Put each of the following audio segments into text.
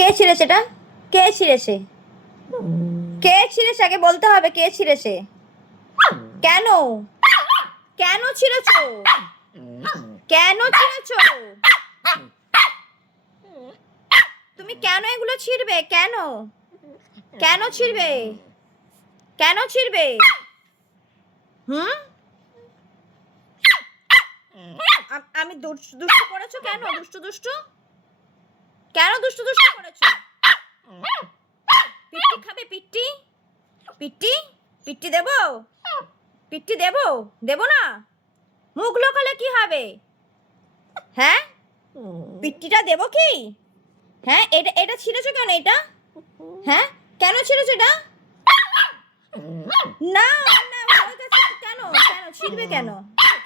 কে ছিঁড়েছে এটা? কে ছিঁড়েছে? কে ছিঁড়েছে আগে বলতে হবে, কে ছিঁড়েছে? কেন? কেন ছিঁড়েছো? কেন ছিঁড়েছো? তুমি কেন এগুলো ছিঁড়বে? কেন? কেন ছিঁড়বে? কেন ছিঁড়বে? হুম? আমি দুষ্টু করেছো কেন? দুষ্টু কেন দুষ্টু করেছো? পিট্টি খাবে? পিট্টি পিট্টি পিট্টি দেবো? পিট্টি দেবো? দেবো না? মুখ লোকালে কি হবে? হ্যাঁ, পিট্টিটা দেবো কি? হ্যাঁ, এটা এটা ছিঁড়েছো কেন? এটা হ্যাঁ, কেন ছিঁড়েছো এটা? না না, ভয় কাছে কেন? কেন ছিঁড়বে? কেন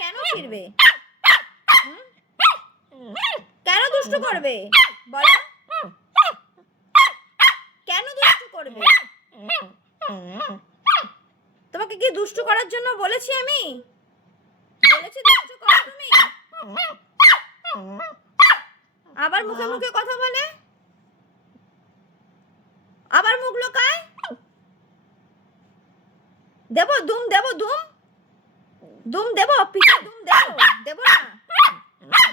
কেন ছিঁড়বে? কেন দুষ্টু করবে বলো? কেন দুষ্টু করবে? তোমাকে কি দুষ্টু করার জন্য বলেছি আমি? বলেছি দুষ্টু করো তুমি? আবার মুখে মুখে কথা বলে, আবার মুখ লোকায়। দেবো দুম? দেবো দুম? দুম দেবো? পিঠে দুম দেবো? দেবো না?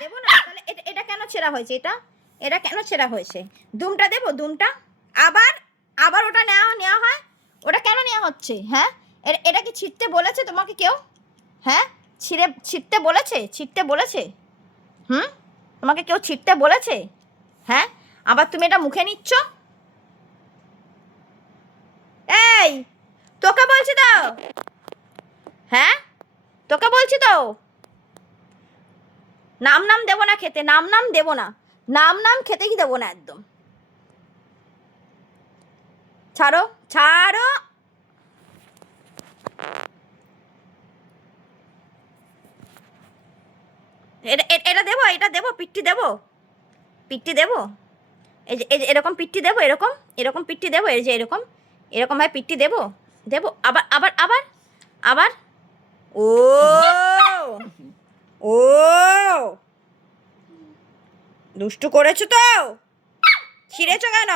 দেবো না? তাহলে এটা এটা কেন ছেঁড়া হয়েছে? এটা এটা কেন ছেঁড়া হয়েছে? দুমটা দেবো? দুমটা আবার আবার ওটা নেওয়া নেওয়া হয়? ওটা কেন নেওয়া হচ্ছে? হ্যাঁ, এটা কি ছিঁড়তে বলেছে তোমাকে কেউ? হ্যাঁ, ছিঁড়তে বলেছে? ছিঁড়তে বলেছে? হুম, তোমাকে কেউ ছিঁড়তে বলেছে? হ্যাঁ, আবার তুমি এটা মুখে নিচ্ছ? এই, তোকে বলছি তো। হ্যাঁ, তোকে বলছি তো। নাম নাম দেবো না খেতে, নাম নাম দেবো না, নাম নাম খেতে কি দেবো না একদম। ছাড়ো ছাড়ো। এটা দেবো? এটা দেবো? পিট্টি দেবো? পিট্টি দেবো? এই যে এরকম পিট্টি দেবো? এরকম এরকম পিট্টি দেবো? এই যে এরকম এরকম ভাবে পিট্টি দেবো? দেবো? আবার আবার আবার আবার। ও ও, দুষ্টু করেছো তো? ছিঁড়েছো কেন?